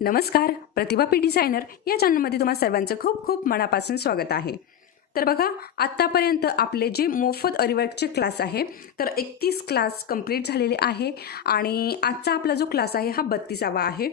नमस्कार, प्रतिभा P designer या चॅनलमध्ये तुम्हा सर्वांचं खूप खूप मनापासून स्वागत आहे. तर बघा, आत्तापर्यंत आपले जे मोफत अरीवर्कचे क्लास आहे तर 31 क्लास कंप्लीट झालेले आहे आणि आजचा आपला जो क्लास आहे हा 32वा आहे.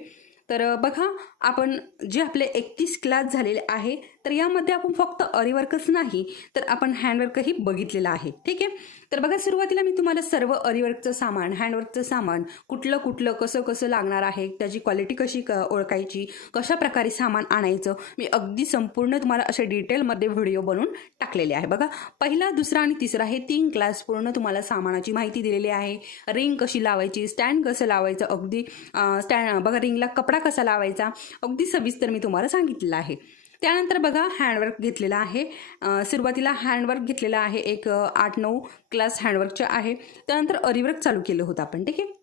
तर बघा, आपण जे आपले 31 क्लास झालेले आहे तर यामध्ये आपण फक्त अरीवर्कच नाही तर आपण हँडवर्कही बघितलेलं आहे. ठीक आहे. तर बघा, सुरुवातीला मी तुम्हाला सर्व अरीवर्कचं सामान, हँडवर्कचं सामान कुठलं कुठलं कसं कसं लागणार आहे, त्याची क्वालिटी कशी ओळखायची, कशा प्रकारे सामान आणायचं, मी अगदी संपूर्ण तुम्हाला असे डिटेलमध्ये व्हिडिओ बनवून टाकलेले आहे. बघा, पहिला, दुसरा आणि तिसरा हे 3 क्लास पूर्ण तुम्हाला सामानाची माहिती दिलेली आहे. रिंग कशी लावायची, स्टँड कसं लावायचं, अगदी स्टँड बघा, रिंगला कपडा कसा लावायचा, अगदी सविस्तर मी तुम्हाला सांगितलेलं आहे. त्यानंतर बघा, हँडवर्क घेतलेला आहे. सुरुवातीला हँडवर्क घेतलेला आहे, एक 8-9 क्लास हँडवर्कचे आहे. त्यानंतर अरीवर्क चालू केलं होतं आपण. ठीक आहे.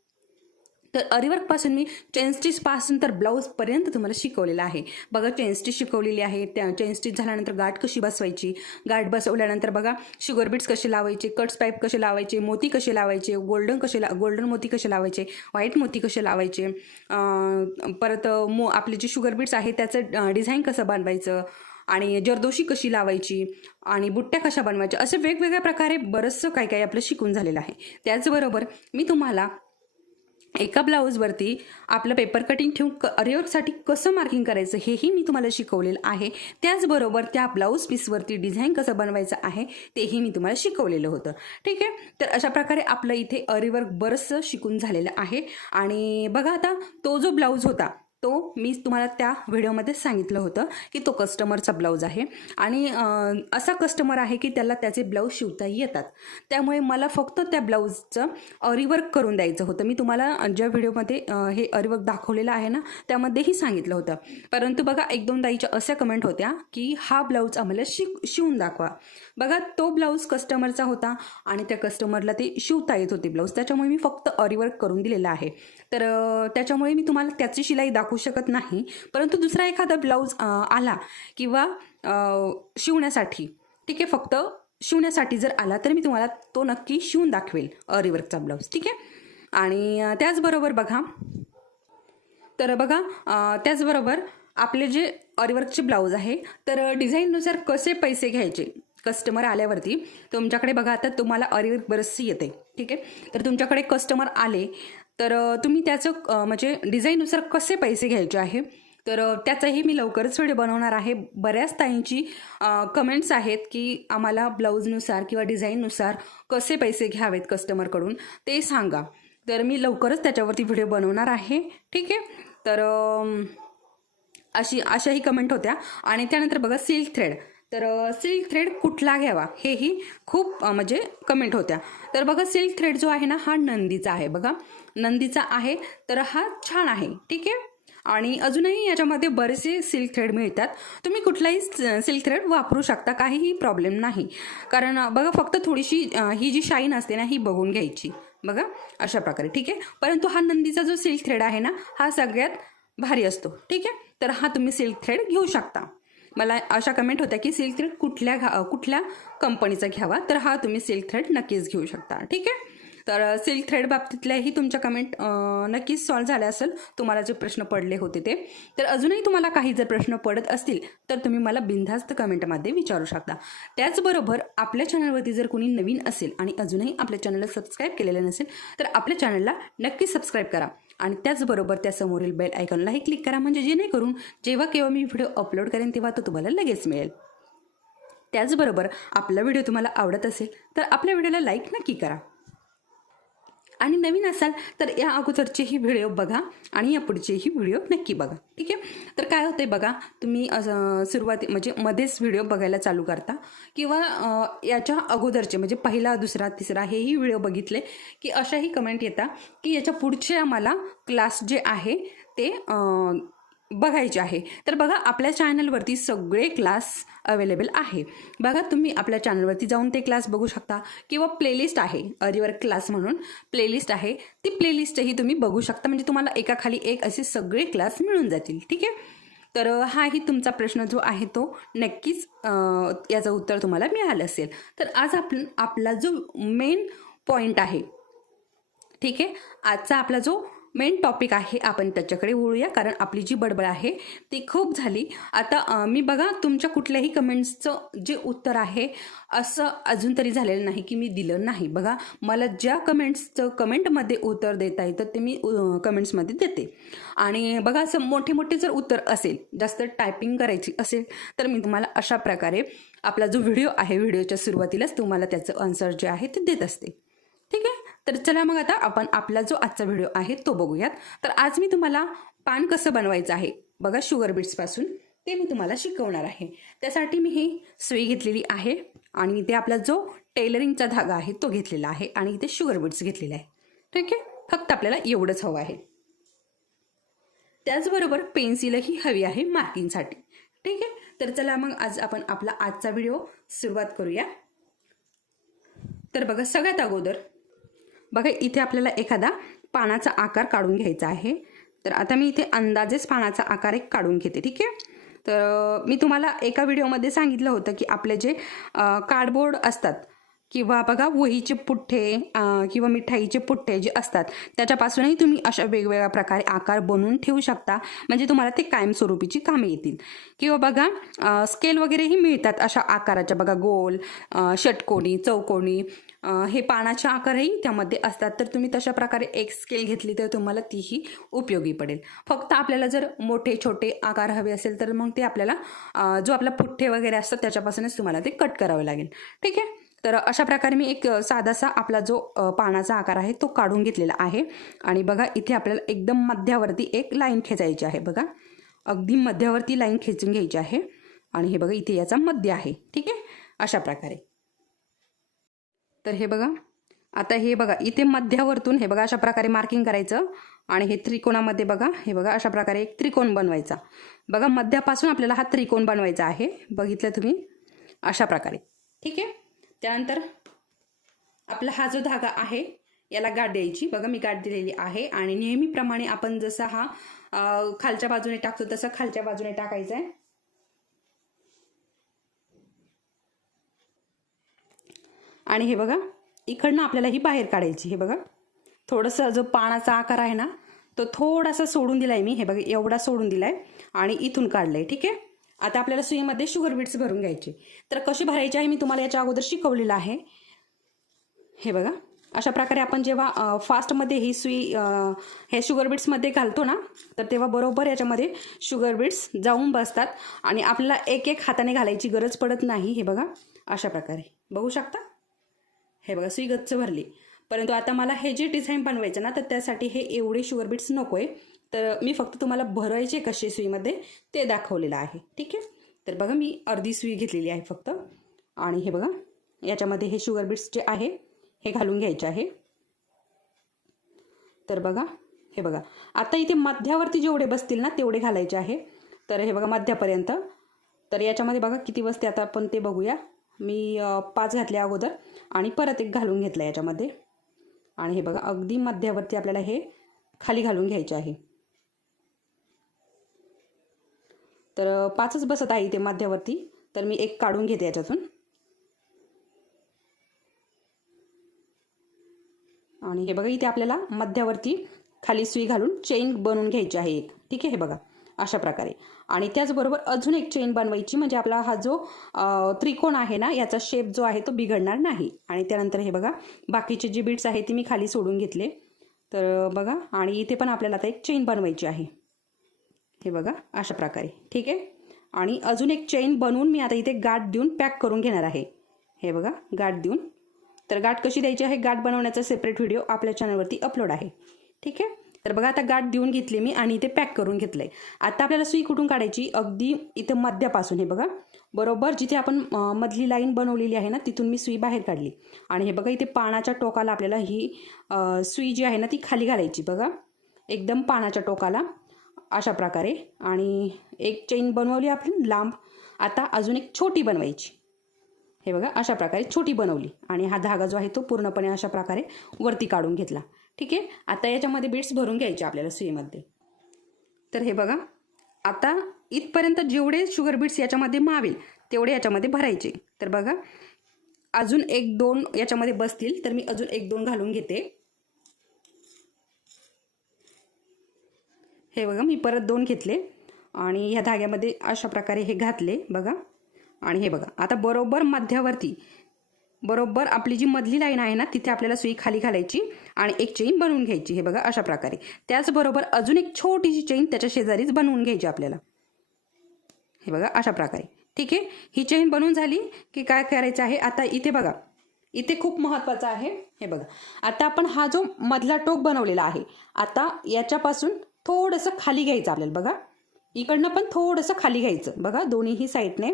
तर अरीवर्कपासून मी चेन स्टिचपासून तर ब्लाऊजपर्यंत तुम्हाला शिकवलेलं आहे. बघा, चेन स्टिच शिकवलेली आहे. त्या चेन स्टिच झाल्यानंतर गाठ कशी बसवायची, गाठ बसवल्यानंतर बघा शुगर बीट्स कसे लावायचे, कट्स पाईप कसे लावायचे, मोती कसे लावायचे, गोल्डन मोती कसे लावायचे, व्हाईट मोती कसे लावायचे, परत आपले जे शुगर बीट्स आहे त्याचं डिझाईन कसं बनवायचं आणि जरदोशी कशी लावायची आणि बुट्ट्या कशा बनवायच्या, असे वेगवेगळ्या प्रकारे बरंचसं काही काही आपलं शिकून झालेलं आहे. त्याचबरोबर मी तुम्हाला एका ब्लाऊजवरती आपलं पेपर कटिंग ठेवून अरीवर्कसाठी कसं मार्किंग करायचं हेही मी तुम्हाला शिकवलेलं आहे. त्याचबरोबर त्या ब्लाऊज पीसवरती डिझाईन कसं बनवायचं आहे तेही मी तुम्हाला शिकवलेलं होतं. ठीक आहे. तर अशा प्रकारे आपलं इथे अरीवर्क बरंचसं शिकून झालेलं आहे. आणि बघा, आता तो जो ब्लाऊज होता तो मी तुम्हाला त्या व्हिडिओमध्ये सांगितलं होतं की तो कस्टमरचा ब्लाऊज आहे आणि असा कस्टमर आहे की त्याला त्याचे ब्लाऊज शिवता येतात. त्यामुळे मला फक्त त्या ब्लाऊजचं अरीवर्क करून द्यायचं होतं. मी तुम्हाला ज्या व्हिडिओमध्ये हे अरीवर्क दाखवलेलं आहे ना त्यामध्येही सांगितलं होतं. परंतु बघा, 1-2 ताईच्या अशा कमेंट होत्या की हा ब्लाऊज आम्हाला शिवून दाखवा. बघा, तो ब्लाऊज कस्टमरचा होता आणि त्या कस्टमरला ते शिवता येत होते ब्लाऊज, त्याच्यामुळे मी फक्त अरीवर्क करून दिलेलं आहे. तर त्याच्यामुळे मी तुम्हाला त्याची शिलाई दाखवू शकत नाही. परंतु दुसरा एखादा ब्लाऊज आला किंवा शिवण्यासाठी, ठीक आहे, फक्त शिवण्यासाठी जर आला तर मी तुम्हाला तो नक्की शिवून दाखवेल अरीवर्कचा ब्लाऊज. ठीक आहे. आणि त्याचबरोबर बघा, त्याचबरोबर आपले जे अरीवर्कचे ब्लाऊज आहे तर डिझाईननुसार कसे पैसे घ्यायचे, कस्टमर आल्यावरती तुमच्याकडे बघा, आता तुम्हाला अरीवर्क बरंचसं येते. ठीक आहे. तर तुमच्याकडे कस्टमर आले तर तुम्ही त्याचं म्हणजे डिझाईननुसार कसे पैसे घ्यायचे आहे तर त्याचाही मी लवकरच व्हिडिओ बनवणार आहे. बऱ्याच ताईंची कमेंट्स आहेत की आम्हाला ब्लाऊजनुसार किंवा डिझाईननुसार कसे पैसे घ्यावेत कस्टमरकडून ते सांगा. तर मी लवकरच त्याच्यावरती व्हिडिओ बनवणार आहे. ठीक आहे. तर अशाही कमेंट होत्या. आणि त्यानंतर बघा, सिल्क थ्रेड, तर सिल्क थ्रेड कुठला घ्यावा हेही खूप म्हणजे कमेंट होत्या. तर बघा, सिल्क थ्रेड जो आहे ना हा नंदीचा आहे. बघा, नंदीचा आहे तर हा छान आहे. ठीक आहे. आणि अजूनही याच्यामध्ये बरेचसे सिल्क थ्रेड मिळतात. तुम्ही कुठलाही सिल्क थ्रेड वापरू शकता, काहीही प्रॉब्लेम नाही. कारण बघा, फक्त थोडीशी ही जी शाईन असते ना ही बघून घ्यायची. बघा, अशा प्रकारे. ठीक आहे. परंतु हा नंदीचा जो सिल्क थ्रेड आहे ना हा सगळ्यात भारी असतो. ठीक आहे. तर हा तुम्ही सिल्क थ्रेड घेऊ शकता. मला अशा कमेंट होत्या की सिल्क थ्रेड कुठल्या कंपनीचा घ्यावा, तर हा तुम्ही सिल्क थ्रेड नक्कीच घेऊ शकता. ठीक आहे. तर सिल्क थ्रेड बाबतीतल्याही तुमच्या कमेंट नक्कीच सॉल्व्ह झाल्या असेल, तुम्हाला जे प्रश्न पडले होते ते. तर अजूनही तुम्हाला काही जर प्रश्न पडत असतील तर तुम्ही मला बिनधास्त कमेंटमध्ये विचारू शकता. त्याचबरोबर आपल्या चॅनलवरती जर कोणी नवीन असेल आणि अजूनही आपल्या चॅनलला सबस्क्राईब केलेलं नसेल तर आपल्या चॅनलला नक्की सबस्क्राईब करा आणि त्याचबरोबर त्या समोरील बेल आयकॉनलाही क्लिक करा, म्हणजे जेणेकरून जेव्हा केव्हा मी व्हिडिओ अपलोड करेन तेव्हा तो तुम्हाला लगेच मिळेल. त्याचबरोबर आपला व्हिडिओ तुम्हाला आवडत असेल तर आपल्या व्हिडिओला लाईक नक्की करा आणि नवीन असाल तर या अगोदरचेही व्हिडिओ बघा आणि या पुढचेही व्हिडिओ नक्की बघा. ठीक आहे. तर काय होते बघा, तुम्ही म्हणजे मध्येच व्हिडिओ बघायला चालू करता किंवा याच्या अगोदरचे म्हणजे पहिला, दुसरा, तिसरा हेही व्हिडिओ बघितले की अशाही कमेंट येतात की याच्या पुढचे आम्हाला क्लास जे आहे ते बघायचे आहे. तर बघा, आपल्या चॅनलवरती सगळे क्लास अवेलेबल आहे. बघा, तुम्ही आपल्या चॅनलवरती जाऊन ते क्लास बघू शकता किंवा प्लेलिस्ट आहे, अरीवर्क क्लास म्हणून प्लेलिस्ट आहे, ती प्लेलिस्टही तुम्ही बघू शकता. म्हणजे तुम्हाला एकाखाली एक असे सगळे क्लास मिळून जातील. ठीक आहे. तर हाही तुमचा प्रश्न जो आहे तो नक्कीच याचं उत्तर तुम्हाला मिळालं असेल. तर आज आपला जो मेन पॉईंट आहे, ठीक आहे, आजचा आपला जो मेन टॉपिक आहे आपण त्याच्याकडे वळूया, कारण आपली जी बडबड आहे ती खूप झाली. आता मी बघा तुमच्या कुठल्याही कमेंट्सचं जे उत्तर आहे असं अजून तरी झालेलं नाही की मी दिलं नाही. बघा मला ज्या कमेंट्सचं कमेंटमध्ये उत्तर देता येतं ते मी कमेंट्समध्ये देते. आणि बघा असं मोठे मोठे जर उत्तर असेल, जास्त टायपिंग करायची असेल, तर मी तुम्हाला अशा प्रकारे आपला जो व्हिडिओ आहे व्हिडिओच्या सुरुवातीलाच तुम्हाला त्याचं आन्सर जे आहे ते देत असते. ठीक आहे, तर चला मग आता आपण आपला जो आजचा व्हिडिओ आहे तो बघूयात. तर आज मी तुम्हाला पान कसं बनवायचं आहे बघा शुगर बीट्सपासून ते मी तुम्हाला शिकवणार आहे. त्यासाठी मी ही सुई घेतलेली आहे आणि इथे आपला जो टेलरिंगचा धागा आहे तो घेतलेला आहे आणि इथे शुगर बीट्स घेतलेला आहे. ठीक आहे, फक्त आपल्याला एवढंच हवं आहे. त्याचबरोबर पेन्सिलही हवी आहे मार्किंगसाठी. ठीक आहे, तर चला मग आज आपण आपला आजचा व्हिडिओ सुरुवात करूया. तर बघा सगळ्यात अगोदर बघा इथे आपल्याला एखादा पानाचा आकार काढून घ्यायचा आहे. तर आता मी इथे अंदाजेच पानाचा आकार एक काढून घेते. ठीक आहे, तर मी तुम्हाला एका व्हिडिओमध्ये सांगितलं होतं की आपले जे कार्डबोर्ड असतात किंवा बघा वहीचे पुठ्ठे किंवा मिठाईचे पुठ्ठे जे असतात त्याच्यापासूनही तुम्ही अशा वेगवेगळ्या प्रकारे आकार बनवून ठेवू शकता, म्हणजे तुम्हाला ते कायमस्वरूपीची कामे येतील. किंवा बघा स्केल वगैरेही मिळतात अशा आकाराच्या, बघा गोल, षटकोनी, चौकोनी, हे पानाचे आकारही त्यामध्ये असतात. तर तुम्ही तशा प्रकारे एक स्केल घेतली तर तुम्हाला तीही उपयोगी पडेल. फक्त आपल्याला जर मोठे छोटे आकार हवे असेल तर मग ते आपल्याला जो आपला पुठ्ठे वगैरे असतात त्याच्यापासूनच तुम्हाला ते कट करावे लागेल. ठीक आहे, तर अशा प्रकारे मी एक साधासा आपला जो पानाचा आकार आहे तो काढून घेतलेला आहे. आणि बघा इथे आपल्याला एकदम मध्यावरती एक लाईन खेचायची आहे. बघा अगदी मध्यावरती लाईन खेचून घ्यायची आहे आणि हे बघा इथे याचा मध्य आहे. ठीक आहे, अशा प्रकारे. तर हे बघा आता हे बघा इथे मध्यावरतून हे बघा अशा प्रकारे मार्किंग करायचं आणि हे त्रिकोणामध्ये बघा हे बघा अशा प्रकारे एक त्रिकोण बनवायचा. बघा मध्यापासून आपल्याला हा त्रिकोण बनवायचा आहे, बघितलं तुम्ही, अशा प्रकारे. ठीक आहे, त्यानंतर आपला हा जो धागा आहे याला गाठ द्यायची. बघा मी गाठ दिलेली आहे आणि नेहमीप्रमाणे आपण जसा हा खालच्या बाजूने टाकतो तसा खालच्या बाजूने टाकायचा आहे. आणि हे बघा इकडनं आपल्याला ही बाहेर काढायची. हे बघा थोडंसं जो पानाचा आकार आहे ना तो थोडासा सोडून दिलाय मी. हे बघा एवढा सोडून दिलाय आणि इथून काढलंय. ठीक आहे, आता आपल्याला सुईमध्ये शुगर बीट्स भरून घ्यायचे. तर कशी भरायची आहे मी तुम्हाला याच्या अगोदर शिकवलेलं आहे. हे बघा अशा प्रकारे आपण जेव्हा फास्टमध्ये ही सुई हे शुगर बीट्समध्ये घालतो ना तर तेव्हा बरोबर याच्यामध्ये शुगर बीट्स जाऊन बसतात आणि आपल्याला एक एक हाताने घालायची गरज पडत नाही. हे बघा अशा प्रकारे बघू शकता. हे बघा सुई गच्च भरली. परंतु आता मला हे जे डिझाईन बनवायचं ना तर त्यासाठी हे एवढे शुगर बीट्स नको आहे, तर मी फक्त तुम्हाला भरायचे कसे सुईमध्ये ते दाखवलेलं आहे. ठीक आहे, तर बघा मी अर्धी सुई घेतलेली आहे फक्त आणि हे बघा याच्यामध्ये हे शुगर बीट्स जे आहे हे घालून घ्यायचे आहे. तर बघा हे बघा आता इथे मध्यावरती जेवढे बसतील ना तेवढे घालायचे आहे. तर हे बघा मध्यापर्यंत. तर याच्यामध्ये बघा किती बसते आता आपण ते बघूया. मी 5 घातले अगोदर आणि परत एक घालून घेतला याच्यामध्ये आणि हे बघा अगदी मध्यावरती आपल्याला हे खाली घालून घ्यायचे आहे. तर 5च बसत आहे इथे मध्यावरती, तर मी एक काढून घेते याच्यातून आणि हे बघा इथे आपल्याला मध्यावरती खाली सुई घालून चेन बनवून घ्यायची आहे एक. ठीक आहे, हे बघा अशा प्रकारे. आणि त्याचबरोबर अजून एक चेन बनवायची, म्हणजे आपला हा जो त्रिकोण आहे ना याचा शेप जो आहे तो बिघडणार नाही. आणि त्यानंतर हे बघा बाकीचे जे बीट्स आहेत ते मी खाली सोडून घेतले. तर बघा आणि इथे पण आपल्याला आता एक चेन बनवायची आहे. हे बघा अशा प्रकारे. ठीक आहे, आणि अजून एक चेन बनवून मी आता इथे गाठ देऊन पॅक करून घेणार आहे. हे बघा गाठ देऊन. तर गाठ कशी द्यायची आहे, गाठ बनवण्याचा सेपरेट व्हिडिओ आपल्या चॅनलवरती अपलोड आहे. ठीक आहे, तर बघा आता गाठ देऊन घेतली मी आणि इथे पॅक करून घेतलंय. आता आपल्याला सुई कुठून काढायची, अगदी इथे मध्यापासून. हे बघा बरोबर जिथे आपण मधली लाईन बनवलेली आहे ना तिथून मी सुई बाहेर काढली आणि हे बघा इथे पानाच्या टोकाला आपल्याला ही सुई जी आहे ना ती खाली घालायची. बघा एकदम पानाच्या टोकाला अशा प्रकारे. आणि एक चेन बनवली आपण लांब. आता अजून एक छोटी बनवायची. हे बघा अशा प्रकारे छोटी बनवली आणि हा धागा जो आहे तो पूर्णपणे अशा प्रकारे वरती काढून घेतला. ठीक आहे, आता याच्यामध्ये बीट्स भरून घ्यायचे आपल्याला सुईमध्ये. तर हे बघा आता इथपर्यंत जेवढे शुगर बीट्स याच्यामध्ये मावेल तेवढे याच्यामध्ये भरायचे. तर बघा अजून 1-2 याच्यामध्ये बसतील, तर मी अजून 1-2 घालून घेते. हे बघा मी परत 2 घेतले आणि ह्या धाग्यामध्ये अशा प्रकारे हे घातले बघा. आणि हे बघा आता बरोबर मध्यावरती बरोबर आपली जी मधली लाईन आहे ना तिथे आपल्याला सुई खाली घालायची आणि एक चेन बनवून घ्यायची. हे बघा अशा प्रकारे. त्याचबरोबर अजून एक छोटीशी चेन त्याच्या शेजारीच बनवून घ्यायची आपल्याला. हे बघा अशा प्रकारे. ठीक आहे. ही चेन बनवून झाली की काय करायचं आहे आता इथे बघा, इथे खूप महत्त्वाचं आहे. हे बघा आता आपण हा जो मधला टोक बनवलेला आहे आता याच्यापासून थोडंसं खाली घ्यायचं आपल्याला. बघा इकडनं पण थोडंसं खाली घ्यायचं. बघा दोन्हीही साईडने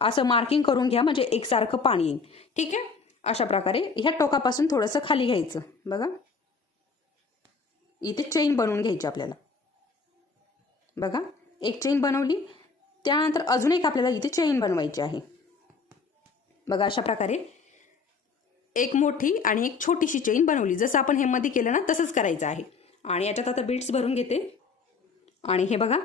असं मार्किंग करून घ्या म्हणजे एकसारखं पाणी येईल. ठीक आहे. अशा प्रकारे ह्या टोकापासून थोडंसं खाली घ्यायचं. बघा इथे चेन बनवून घ्यायची आपल्याला. बघा एक चेन बनवली, त्यानंतर अजून एक आपल्याला इथे चेन बनवायची आहे. बघा अशा प्रकारे एक मोठी आणि एक छोटीशी चेन बनवली. जसं आपण हे मध्ये केलं ना तसंच करायचं आहे. आणि याच्यात आता बीड्स भरून घेते. आणि हे बघा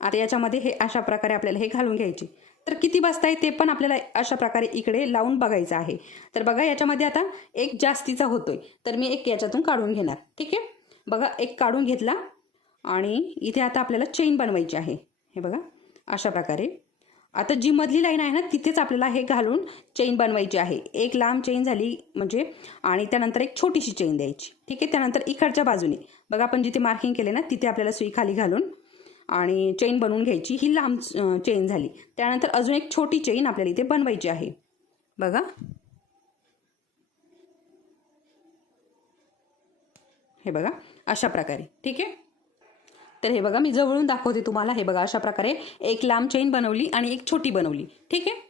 आता याच्यामध्ये हे अशा प्रकारे आपल्याला हे घालून घ्यायचे. तर किती बसताय ते पण आपल्याला अशा प्रकारे इकडे लावून बघायचं आहे. तर बघा याच्यामध्ये आता एक जास्तीचा होतोय तर मी एक याच्यातून काढून घेणार. ठीक आहे. बघा एक काढून घेतला आणि इथे आता आपल्याला चेन बनवायची आहे. हे बघा अशा प्रकारे. आता जी मधली लाईन आहे ना तिथेच आपल्याला हे घालून चेन बनवायची आहे. एक लांब चेन झाली म्हणजे आणि त्यानंतर एक छोटीशी चेन द्यायची. ठीक आहे. त्यानंतर इकडच्या बाजूने बघा आपण जिथे मार्किंग केले ना तिथे आपल्याला सुई खाली घालून आणि चेन बनवून घ्यायची. ही लांब चेन झाली. त्यानंतर अजून एक छोटी चेन आपल्याला इथे बनवायची आहे. बघा हे बघा अशा प्रकारे. ठीक आहे. तर हे बघा मी जवळून दाखवते तुम्हाला. हे बघा अशा प्रकारे एक लांब चेन बनवली आणि एक छोटी बनवली. ठीक आहे.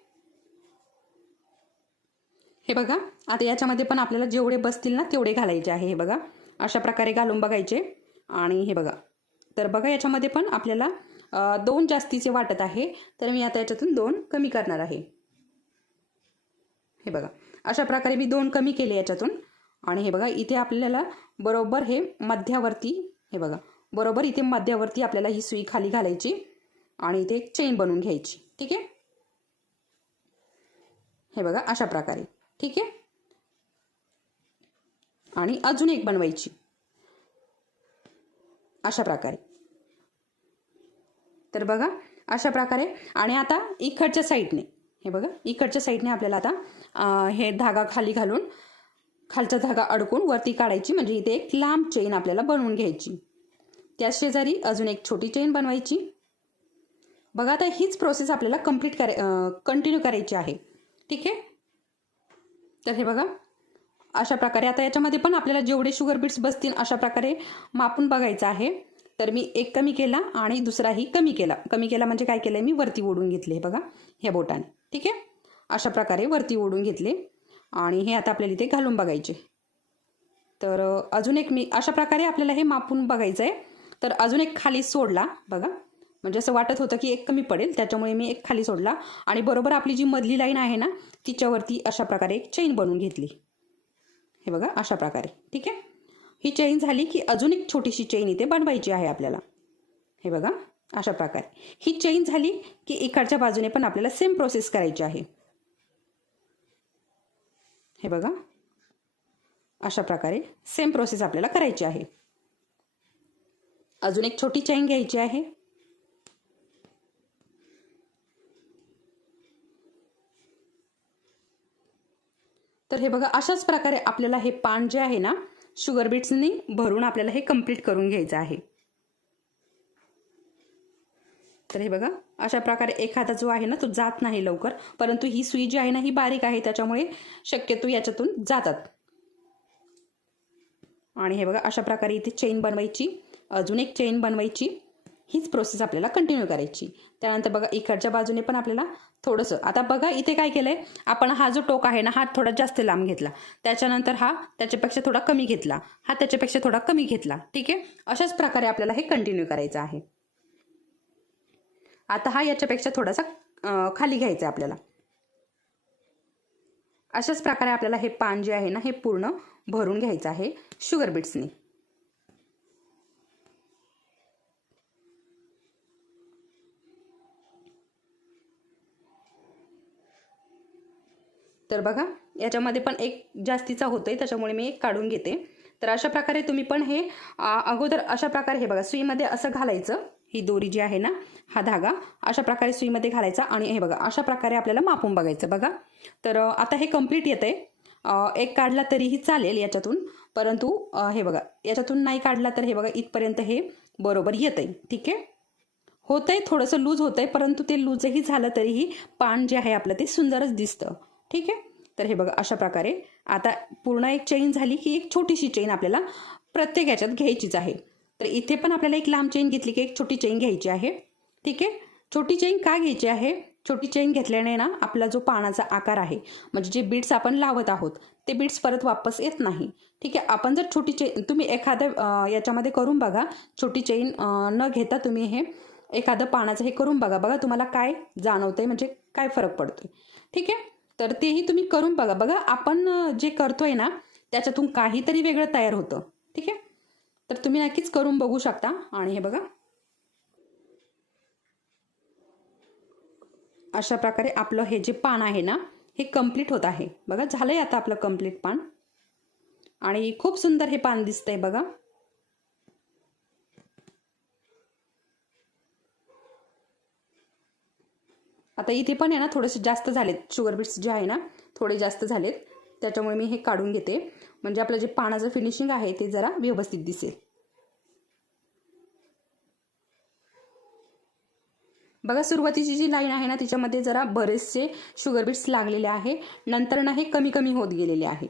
हे बघा आता याच्यामध्ये पण आपल्याला जेवढे बसतील ना तेवढे घालायचे आहे. हे बघा अशा प्रकारे घालून बघायचे. आणि हे बघा तर बघा याच्यामध्ये पण आपल्याला 2 जास्तीचे वाटत आहे तर मी आता याच्यातून 2 कमी करणार आहे. हे बघा अशा प्रकारे मी 2 कमी केले याच्यातून. आणि हे बघा इथे आपल्याला बरोबर हे मध्यावरती हे बघा बरोबर इथे मध्यावरती आपल्याला ही सुई खाली घालायची आणि इथे एक चेन बनवून घ्यायची. ठीक आहे. हे बघा अशा प्रकारे. ठीक आहे. आणि अजून एक बनवायची अशा प्रकारे. तर बघा अशा प्रकारे. आणि आता इकडच्या साईडने हे बघा इकडच्या साईडने आपल्याला आता हे धागा खाली घालून खालचा धागा अडकून वरती काढायची म्हणजे इथे एक लांब चेन आपल्याला बनवून घ्यायची. त्या शेजारी अजून एक छोटी चेन बनवायची. बघा आता हीच प्रोसेस आपल्याला कंटिन्यू करायची आहे. ठीक आहे. तर हे बघा अशा प्रकारे आता याच्यामध्ये पण आपल्याला जेवढे शुगर बीट्स बसतील अशा प्रकारे मापून बघायचं आहे. तर मी एक कमी केला आणि दुसराही कमी केला म्हणजे काय केलंय मी वरती ओढून घेतले. बघा ह्या बोटाने. ठीक आहे. अशा प्रकारे वरती ओढून घेतले आणि हे आता आपल्याला इथे घालून बघायचे. तर अजून एक मी अशा प्रकारे आपल्याला हे मापून बघायचं आहे. तर अजून एक खाली सोडला. बघा म्हणजे असं वाटत होतं की एक कमी पडेल त्याच्यामुळे मी एक खाली सोडला आणि बरोबर आपली जी मधली लाईन आहे ना तिच्यावरती अशा प्रकारे एक चेन बनवून घेतली. हे बघा अशा प्रकारे. ठीक आहे. ही चेन झाली की अजून एक छोटीशी चेन इथे बनवायची आहे आपल्याला. हे बघा अशा प्रकारे. ही चेन झाली की इकडच्या बाजूने पण आपल्याला सेम प्रोसेस करायची आहे. हे बघा अशा प्रकारे सेम प्रोसेस आपल्याला करायची आहे. अजून एक छोटी चेन घ्यायची आहे. तर हे बघा अशाच प्रकारे आपल्याला हे पान जे आहे ना शुगर बीट्सनी भरून आपल्याला हे कंप्लीट करून घ्यायचं आहे. तर हे बघा अशा प्रकारे एखादा जो आहे ना तो जात नाही लवकर, परंतु ही सुई जी आहे ना ही बारीक आहे त्याच्यामुळे शक्यतो याच्यातून जातात. आणि हे बघा अशा प्रकारे इथे चेन बनवायची, अजून एक चेन बनवायची. हीच प्रोसेस आपल्याला कंटिन्यू करायची. त्यानंतर बघा इकडच्या बाजूने पण आपल्याला थोडंसं आता बघा इथे काय केलंय आपण हा जो टोक आहे ना हा थोडा जास्त लांब घेतला, त्याच्यानंतर हा त्याच्यापेक्षा थोडा कमी घेतला, हा त्याच्यापेक्षा थोडा कमी घेतला. ठीक आहे. अशाच प्रकारे आपल्याला हे कंटिन्यू करायचं आहे. आता हा याच्यापेक्षा थोडासा खाली घ्यायचा आपल्याला. अशाच प्रकारे आपल्याला हे पान जे आहे ना हे पूर्ण भरून घ्यायचं आहे शुगर बीट्सनी. तर बघा याच्यामध्ये पण एक जास्तीचा होतोय त्याच्यामुळे मी एक काढून घेते. तर अशा प्रकारे तुम्ही पण हे अगोदर अशा प्रकारे हे बघा सुईमध्ये असं घालायचं, ही दोरी जी आहे ना, हा धागा अशा प्रकारे सुईमध्ये घालायचा आणि हे बघा अशा प्रकारे आपल्याला मापून बघायचं बघा. तर आता हे कंप्लीट येतंय. एक काढला तरीही चालेल याच्यातून, परंतु हे बघा याच्यातून नाही काढला तर हे बघा इथपर्यंत हे बरोबर येतंय. ठीक आहे, होतंय थोडंसं लूज होतंय, परंतु ते लूजही झालं तरीही पान जे आहे आपलं ते सुंदरच दिसतं. ठीक आहे, तर हे बघा अशा प्रकारे आता पूर्ण एक चेन झाली की एक छोटीशी चेन आपल्याला प्रत्येक याच्यात घ्यायचीच आहे. तर इथे पण आपल्याला एक लांब चेन घेतली की एक छोटी चेन घ्यायची आहे. ठीक आहे, छोटी चेन का घ्यायची आहे? छोटी चेन घेतल्याने ना आपला जो पानाचा आकार आहे, म्हणजे जे बीड्स आपण लावत आहोत ते बीड्स परत वापस येत नाही. ठीक आहे, आपण जर छोटी चेन तुम्ही एखाद्या याच्यामध्ये करून बघा, छोटी चेन न घेता तुम्ही हे एखादं पानाचं हे करून बघा, बघा तुम्हाला काय जाणवतंय, म्हणजे काय फरक पडतोय. ठीक आहे, तर तेही तुम्ही करून बघा. बघा आपण जे करतोय ना त्याच्यातून काहीतरी वेगळं तयार होतं. ठीक आहे, तर तुम्ही नक्कीच करून बघू शकता. आणि हे बघा अशा प्रकारे आपलं हे जे पान आहे ना हे कंप्लीट होत आहे. बघा झालंय आता आपलं कंप्लीट पान आणि खूप सुंदर हे पान दिसतंय बघा. आता इथे पण आहे ना थोडेसे जास्त झालेत, शुगर बीट्स जे आहे ना थोडे जास्त झालेत, त्याच्यामुळे मी हे काढून घेते, म्हणजे आपलं जे पानाचं फिनिशिंग आहे ते जरा व्यवस्थित दिसेल. बघा सुरुवातीची जी लाईन आहे ना तिच्यामध्ये जरा बरेचसे शुगर बीट्स लागलेले आहे, नंतर ना हे कमी कमी होत गेलेले आहे.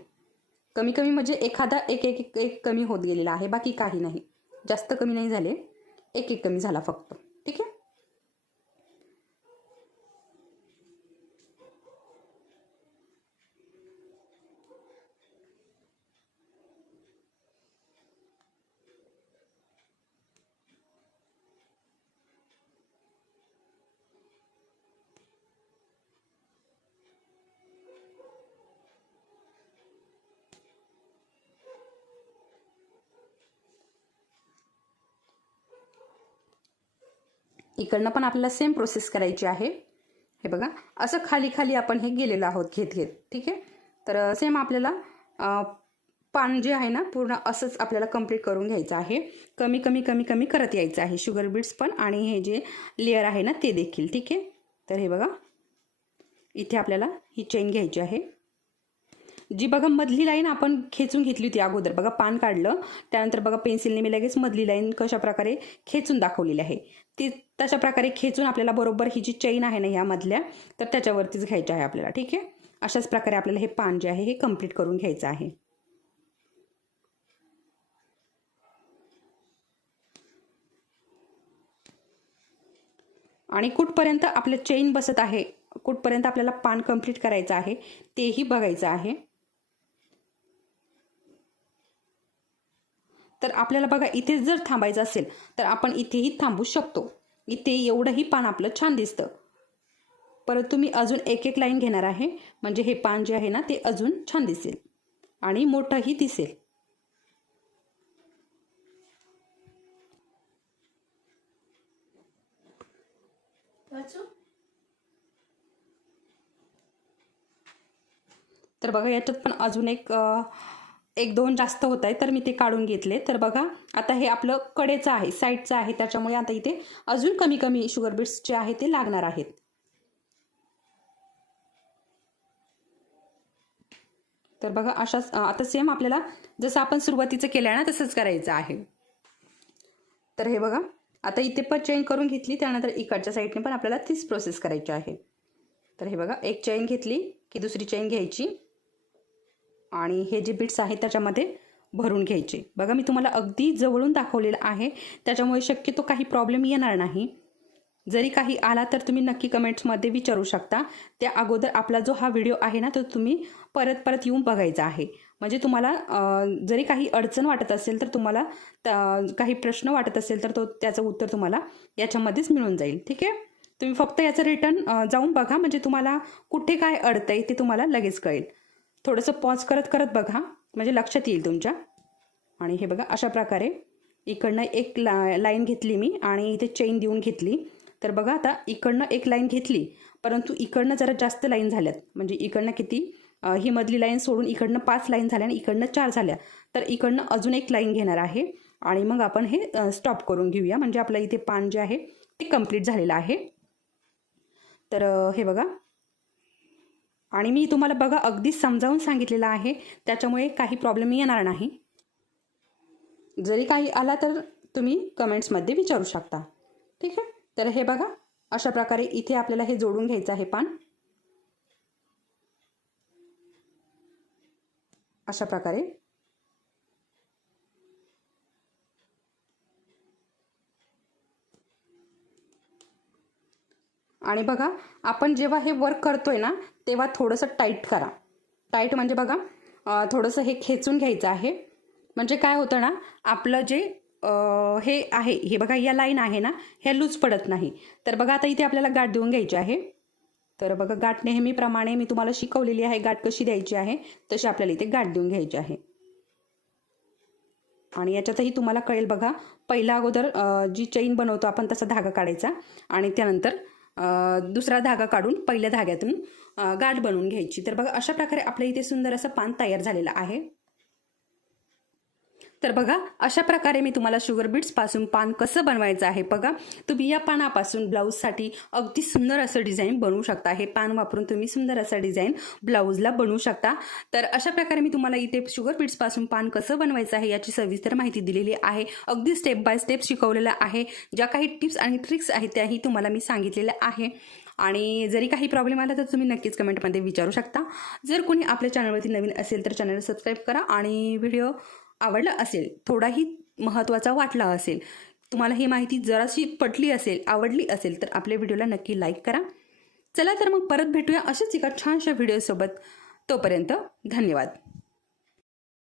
कमी कमी म्हणजे एखादा एक एक एक एक कमी होत गेलेला आहे, बाकी काही नाही, जास्त कमी नाही झाले, एक एक कमी झाला फक्त. ठीक आहे, इकडनं पण आपल्याला सेम प्रोसेस करायची आहे. हे बघा असं खाली खाली आपण हे गेलेलो आहोत घेत घेत. ठीक आहे, तर सेम आपल्याला पान जे आहे ना पूर्ण असंच आपल्याला कंप्लीट करून घ्यायचं आहे. कमी कमी कमी कमी करत यायचं आहे, शुगर बीट्स पण आणि हे जे लेअर आहे ना ते देखील. ठीक आहे, तर हे बघा इथे आपल्याला ही चेन घ्यायची आहे, जी बघा मधली लाईन आपण खेचून घेतली होती अगोदर. बघा पान काढलं त्यानंतर बघा पेन्सिलने मी लगेच मधली लाईन कशा प्रकारे खेचून दाखवलेली आहे, ती तशा प्रकारे खेचून आपल्याला बरोबर ही जी चेन आहे ना ह्या मधल्या तर त्याच्यावरतीच घ्यायची आहे आपल्याला. ठीक आहे, अशाच प्रकारे आपल्याला हे पान जे आहे हे कंप्लीट करून घ्यायचं आहे. आणि कुठपर्यंत आपलं चेन बसत आहे, कुठपर्यंत आपल्याला पान कंप्लीट करायचं आहे तेही बघायचं आहे. तर आपल्याला बघा इथे जर थांबायचं असेल तर आपण इथेही थांबू शकतो. इथे एवढंही पान आपलं छान दिसतं, परंतु मी अजून एक एक लाईन घेणार आहे, म्हणजे हे पान जे आहे ना ते अजून छान दिसेल आणि मोठंही दिसेल. तर बघा याच्यात पण अजून एक दोन जास्त होत आहे, तर मी ते काढून घेतले. तर बघा आता हे आपलं कडेचं आहे, साईडचं आहे, त्याच्यामुळे आता इथे अजून कमी कमी शुगर बीट्स जे आहे ते लागणार आहेत. तर बघा अशाच आता सेम आपल्याला जसं आपण सुरुवातीचं केलं ना तसंच करायचं आहे. तर हे बघा आता इथे पण चेन करून घेतली, त्यानंतर इकडच्या साईडने पण आपल्याला तीच प्रोसेस करायची आहे. तर हे बघा एक चेन घेतली की दुसरी चेन घ्यायची आणि हे जे बीट्स आहेत त्याच्यामध्ये भरून घ्यायचे. बघा मी तुम्हाला अगदी जवळून दाखवलेलं आहे, त्याच्यामुळे शक्यतो काही प्रॉब्लेम येणार नाही. जरी काही आला तर तुम्ही नक्की कमेंट्समध्ये विचारू शकता. त्या अगोदर आपला जो हा व्हिडिओ आहे ना तो तुम्ही परत परत येऊन बघायचा आहे, म्हणजे तुम्हाला जरी काही अडचण वाटत असेल तर तुम्हाला काही प्रश्न वाटत असेल तर त्याचं उत्तर तुम्हाला याच्यामध्येच मिळून जाईल. ठीक आहे, तुम्ही फक्त याचं रिटर्न जाऊन बघा, म्हणजे तुम्हाला कुठे काय अडतंय ते तुम्हाला लगेच कळेल. थोडंसं पॉज करत करत बघा, म्हणजे लक्षात येईल तुमच्या. आणि हे बघा अशा प्रकारे इकडनं एक लाईन घेतली मी आणि इथे चेन देऊन घेतली. तर बघा आता इकडनं एक लाईन घेतली, परंतु इकडनं जरा जास्त लाईन झाल्यात, म्हणजे इकडनं किती ही मधली लाईन सोडून इकडनं 5 लाईन झाल्या आणि इकडनं 4 झाल्या, तर इकडनं अजून एक लाईन घेणार आहे आणि मग आपण हे स्टॉप करून घेऊया. म्हणजे आपलं इथे पान जे आहे ते कंप्लीट झालेलं आहे. तर हे बघा, आणि मी तुम्हाला बघा अगदीच समजावून सांगितलेलं आहे, त्याच्यामुळे काही प्रॉब्लेम येणार नाही. जरी काही आला तर तुम्ही कमेंट्समध्ये विचारू शकता. ठीक आहे. तर हे बघा, अशा प्रकारे इथे आपल्याला हे जोडून घ्यायचं आहे पान. अशा प्रकारे आणि बघा, आपण जेव्हा हे वर्क करतोय ना तेव्हा थोडंसं टाईट करा. टाईट म्हणजे बघा थोडंसं हे खेचून घ्यायचं आहे. म्हणजे काय होतं ना, आपलं जे हे आहे, हे बघा या लाईन आहे ना, ह्या लूज पडत नाही. तर बघा आता इथे आपल्याला गाठ देऊन घ्यायची आहे. तर बघा, गाठ नेहमीप्रमाणे मी तुम्हाला शिकवलेली आहे गाठ कशी द्यायची आहे, तशी आपल्याला इथे गाठ देऊन घ्यायची आहे. आणि याच्यातही तुम्हाला कळेल बघा, पहिला अगोदर जी चेन बनवतो आपण तसा धागा काढायचा आणि त्यानंतर दुसरा धागा काढून पहिल्या धाग्यातून गाठ बनवून घ्यायची. तर बघा, अशा प्रकारे आपल्या इथे सुंदर असं पान तयार झालेलं आहे. तर बघा, अशा प्रकारे मी तुम्हाला शुगर बीट्सपासून पान कसं बनवायचं आहे. बघा, तुम्ही या पानापासून ब्लाऊजसाठी अगदी सुंदर असं डिझाईन बनवू शकता. हे पान वापरून तुम्ही सुंदर असं डिझाईन ब्लाऊजला बनवू शकता. तर अशा प्रकारे मी तुम्हाला इथे शुगर बीट्सपासून पान कसं बनवायचं आहे याची सविस्तर माहिती दिलेली आहे. अगदी स्टेप बाय स्टेप शिकवलेलं आहे. ज्या काही टिप्स आणि ट्रिक्स आहेत त्याही तुम्हाला मी सांगितलेल्या आहे. आणि जरी काही प्रॉब्लेम आला तर तुम्ही नक्कीच कमेंटमध्ये विचारू शकता. जर कोणी आपल्या चॅनलवरती नवीन असेल तर चॅनल सबस्क्राईब करा. आणि व्हिडिओ आवडला असेल, थोडाही महत्त्वाचा वाटला असेल, तुम्हाला ही माहिती जराशी पटली असेल, आवडली असेल, तर आपल्या व्हिडिओला नक्की लाईक करा. चला तर मग परत भेटूया अशाच एका छानशा व्हिडिओसोबत. तोपर्यंत धन्यवाद.